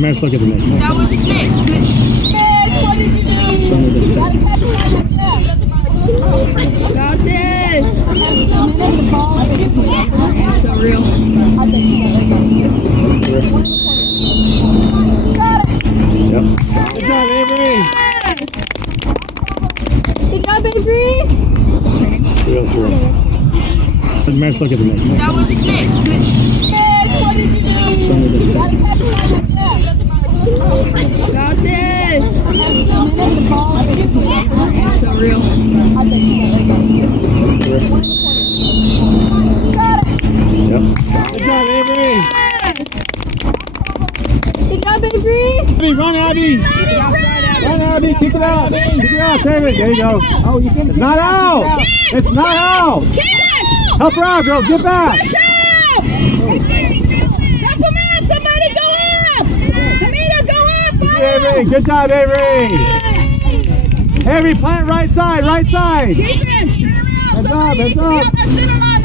Let's look at the next one. That was Smith. Smith, what did you do? Some of it's Got it! It's so real. Yep. Good job, Avery. Good job, Avery! 303. Let's look at the next one. That was Smith. Smith, what did you do? Some of it's Got it! It's so real. Yep. Good job, Avery. Good job, Avery! Run, Abby. Run, Abby. Kick it out. Kick it out, save it. There you go. Oh, you can. It's not out. It's not out. Help her out, girls. Get back. Push up! Come on, somebody go up! Amita, go up! Avery. Good job, Avery. Avery, plant right side. Right side. Defense, turn around. Heads up, heads up. That's it, a lot